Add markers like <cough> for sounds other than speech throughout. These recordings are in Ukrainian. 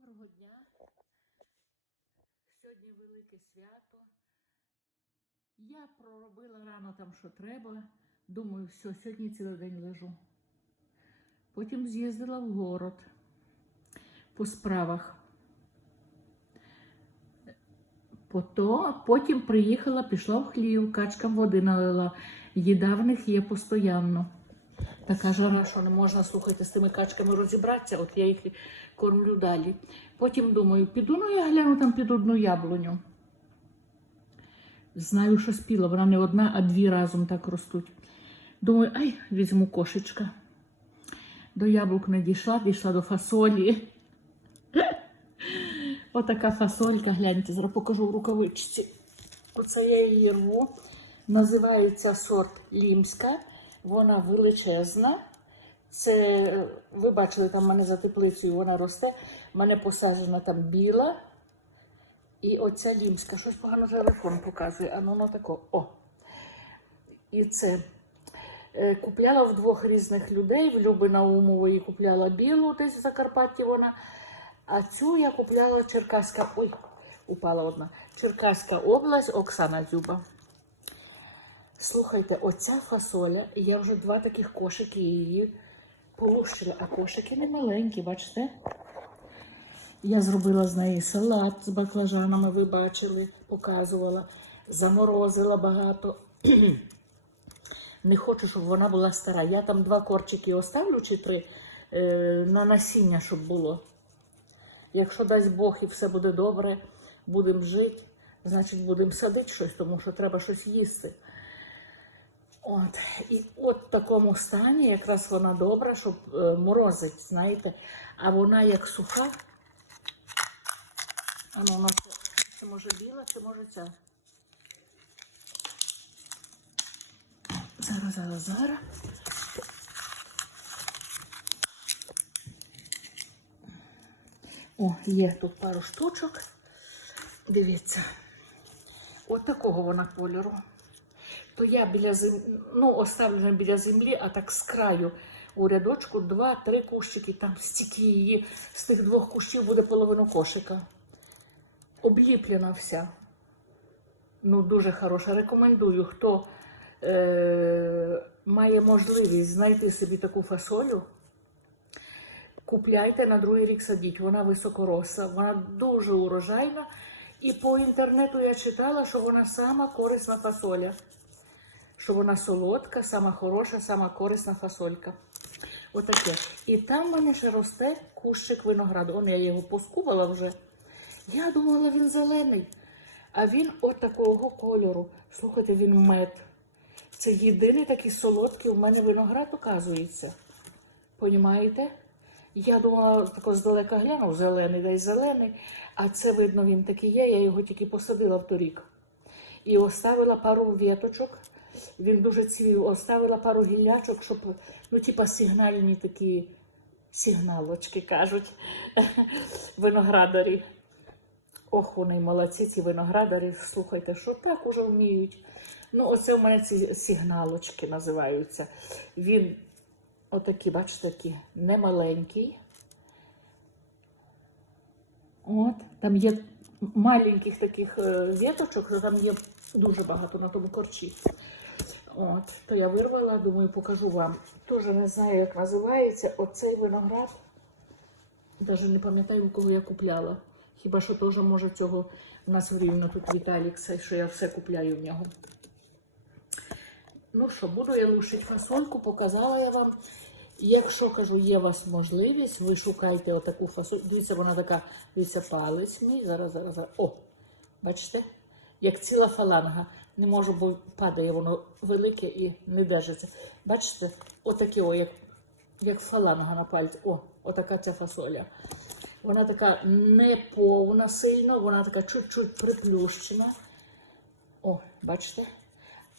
Доброго дня. Сьогодні велике свято. Я проробила рано там, що треба. Думаю, все, сьогодні цілий день лежу. Потім з'їздила в город по справах. Потім приїхала, пішла в хлів, качкам води налила. Їда в них є постійно. Така жара, що не можна слухайте з тими качками розібратися, от я їх кормлю далі. Потім думаю, піду ну я гляну там під одну яблуню. Знаю, що спіла, вона не одна, а дві разом так ростуть. Думаю, ай, візьму кошечка. До яблук не дійшла, дійшла до фасолі. <laughs> Отака фасолька, гляньте, зараз покажу в рукавичці. Оце я її рву. Називається сорт лімська. Вона величезна. Це, ви бачили, там в мене за теплицею вона росте. В мене посаджена там біла. І оця лімська. Щось погано телефон показує. А ну на тако. О. І це. Е, Купляла в двох різних людей. В Люби Наумової купляла білу, десь в Закарпатті вона. А цю я купляла Черкаська. Ой, упала одна. Черкаська область, Оксана Дзюба. Слухайте, оця фасоля, я вже два таких кошики її полущила, а кошики не маленькі, бачите? Я зробила з неї салат з баклажанами, ви бачили, показувала, заморозила багато. <clears throat> Не хочу, щоб вона була стара. Я там два корчики оставлю чи три е, на насіння, щоб було. Якщо дасть Бог і все буде добре, будемо жити, значить будемо садити щось, тому що треба щось їсти. От, і от в такому стані якраз вона добра, щоб е, морозить, знаєте, а вона як суха. А ну, вона це може біла, чи може ця? Зараз, зараз, зараз. О, є тут пару штучок. Дивіться. От такого вона кольору. То я біля землі, ну, оставлю біля землі, а так з краю у рядочку два-три кущики, там стільки її, з тих двох кущів буде половину кошика. Обліплена вся. Ну, дуже хороша. Рекомендую, хто е, має можливість знайти собі таку фасолю. Купляйте на другий рік садіть. Вона високоросла, вона дуже урожайна. І по інтернету я читала, що вона сама корисна фасоля. Що вона солодка, сама хороша, сама корисна фасолька. Отаке. І там в мене ще росте кущик винограду. Он я його поскубала вже. Я думала, він зелений. А він от такого кольору. Слухайте, він мед. Це єдиний такий солодкий у мене виноград, оказується. Понімаєте? Я думала, тако здалека глянув, зелений, дай зелений. А це, видно, він такий є, я його тільки посадила в торік. І оставила пару віточок. Він дуже цвів, оставила пару гіллячок, щоб, ну, типа сигнальні такі сигналочки, кажуть, <laughs> виноградарі. Ох, вони молодці, ці виноградарі. Слухайте, що так уже вміють. Ну, оце у мене ці сигналочки називаються. Він отакі, бачите, такі немаленький. От, там є маленьких таких е, віточок, там є дуже багато на тому корчі. От, то я вирвала, думаю, покажу вам. Теж не знаю, як називається. Оцей виноград. Навіть не пам'ятаю, у кого я купляла. Хіба що теж може цього у нас Рівно тут Віталікса, що я все купляю в нього. Ну що, буду я лушити фасольку, показала я вам. Якщо кажу, є у вас можливість, ви шукайте отаку фасоль. Дивіться, вона така, дивіться, палець мій. Зараз, зараз, зараз. О, бачите? Як ціла фаланга. Не можу, бо падає воно велике і не держиться. Бачите, отаке, о, як, як фаланга на пальці. О, отака ця фасоля. Вона така не повна сильно, вона така чуть-чуть приплющена. О, бачите?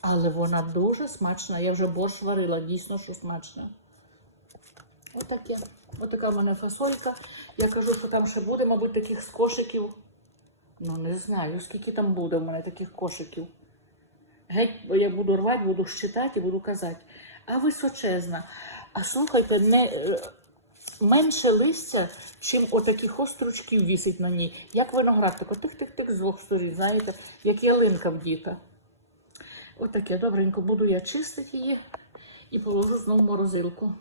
Але вона дуже смачна. Я вже борщ варила, дійсно, що смачна. Отаке. Отака в мене фасолька. Я кажу, що там ще буде, мабуть, таких з кошиків. Ну, не знаю, скільки там буде в мене таких кошиків. Геть, я буду рвати, буду щитати і буду казати. А височезна. А слухайте, не, е, менше листя, чим отаких остручків вісить на ній. Як виноград, тако тих-тих-тих з двох сторін, знаєте, як ялинка вдіта. Отаке, добренько, буду я чистити її і положу знову в морозилку.